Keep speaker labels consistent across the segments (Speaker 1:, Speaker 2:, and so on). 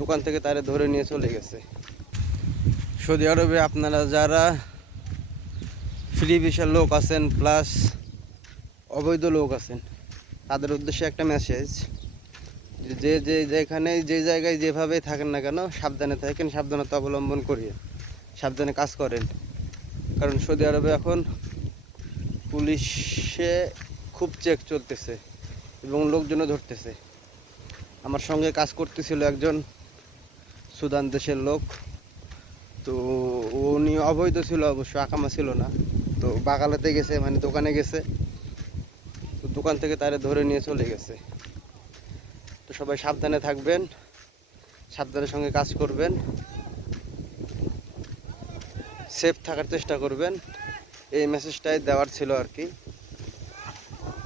Speaker 1: দোকান থেকে তারে ধরে নিয়ে চলে গেছে। সৌদি আরবে আপনারা যারা ফ্রি ভিসার লোক আছেন প্লাস অবৈধ লোক আছেন, তাদের উদ্দেশ্যে একটা মেসেজ যে যে যেখানে যে জায়গায় যেভাবে থাকেন না কেন, সাবধানে থাকেন, সাবধানতা অবলম্বন করিয়ে, সাবধানে কাজ করেন। কারণ সৌদি আরবে এখন পুলিশে খুব চেক চলতেছে এবং লোকজনও ধরতেছে। আমার সঙ্গে কাজ করতেছিল একজন সুদান দেশের লোক। তো উনি অবৈধ ছিল অবশ্য, আকামা ছিল না। তো বাগালাতে গেছে মানে দোকানে গেছে। তো দোকান থেকে তারে ধরে নিয়ে চলে গেছে। তো সবাই সাবধানে থাকবেন, সাবধানের সঙ্গে কাজ করবেন। সেফ থাকার চেষ্টা করবেন। এই মেসেজটাই দেওয়ার ছিল আর কি।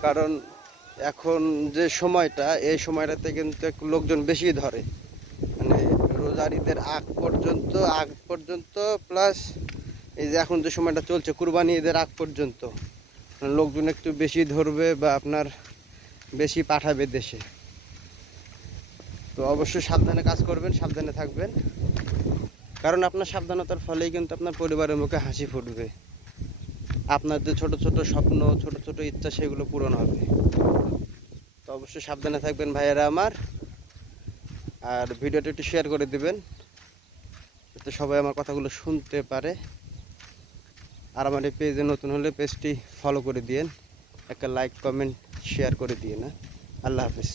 Speaker 1: কারণ এখন যে সময়টা, এই সময়টাতে কিন্তু লোকজন বেশি ধরে। মানে রোজার আগ পর্যন্ত আগ পর্যন্ত প্লাস এই যে এখন যে সময়টা চলছে, কুরবানি ঈদের আগ পর্যন্ত, লোকজন একটু বেশি ধরবে বা আপনার বেশি পাঠাবে দেশে। তো অবশ্যই সাবধানে কাজ করবেন, সাবধানে থাকবেন। কারণ আপনার সাবধানতার ফলেই কিন্তু আপনার পরিবারের মুখে হাসি ফুটবে। আপনার যে ছোট ছোট স্বপ্ন, ছোট ছোট ইচ্ছা, সেগুলো পূরণ হবে। তো অবশ্যই সাবধানে থাকবেন ভাইয়েরা আমার। আর ভিডিওটা একটু শেয়ার করে দিবেন, যাতে সবাই আমার কথাগুলো শুনতে পারে। আর আমার এই পেজে নতুন হলে পেজটি ফলো করে দিয়েন, একটা লাইক কমেন্ট শেয়ার করে দিয়ে না আল্লাহ হাফিজ।